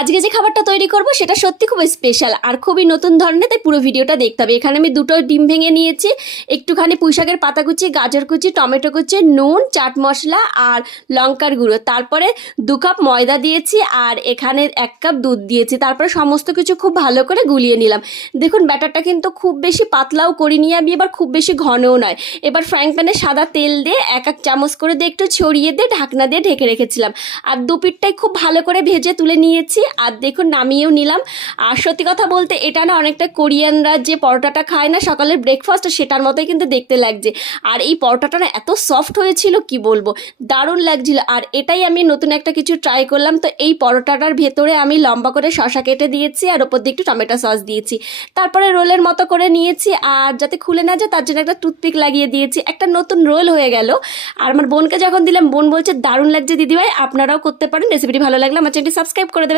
আজকে যে খাবারটা তৈরি করব সেটা সত্যি খুব স্পেশাল আর খুবই নতুন ধরনের, তাই পুরো ভিডিওটা দেখতে হবে। এখানে আমি দুটো ডিম ভেঙে নিয়েছি, একটুখানি পুঁইশাকের পাতা কুচি, গাজর কুচি, টমেটো কুচি, নুন, চাট মশলা আর লঙ্কার গুঁড়ো, তারপরে 2 কাপ ময়দা দিয়েছি আর এখানে 1 কাপ দুধ দিয়েছি। তারপরে সমস্ত কিছু খুব ভালো করে গুলিয়ে নিলাম। দেখুন ব্যাটারটা কিন্তু খুব বেশি পাতলাও করিনি আমি, এবার খুব বেশি ঘনও নয়। এবার ফ্রাইং প্যানে সাদা তেল দিয়ে 1 চামচ করে দিয়ে একটু ছড়িয়ে দিয়ে ঢাকনা দিয়ে ঢেকে রেখেছিলাম। আর দুপিঠটাই খুব ভালো করে ভেজে তুলে নিয়েছি আর দেখুন নামিয়েও নিলাম। আর সত্যি কথা বলতে এটা না অনেকটা কোরিয়ানরা যে পরোটাটা খায় না সকালের ব্রেকফাস্ট, সেটার মতোই কিন্তু দেখতে লাগছে। আর এই পরোটাটা না এত সফট হয়েছিল কি বলবো, দারুণ লাগছিল। আর এটাই আমি নতুন একটা কিছু ট্রাই করলাম। তো এই পরোটাটার ভেতরে আমি লম্বা করে শসা কেটে দিয়েছি আর ওপর দিয়ে একটু টমেটো সস দিয়েছি। তারপরে রোলের মতো করে নিয়েছি আর যাতে খুলে না যায় তার জন্য একটা টুথপিক লাগিয়ে দিয়েছি। একটা নতুন রোল হয়ে গেল। আর আমার বোনকে যখন দিলাম বোন বলছে দারুণ লাগছে দিদিভাই, আপনারাও করতে পারেন। রেসিপিটি ভালো লাগলে আমার চ্যানেলটি সাবস্ক্রাইব করে দেবেন।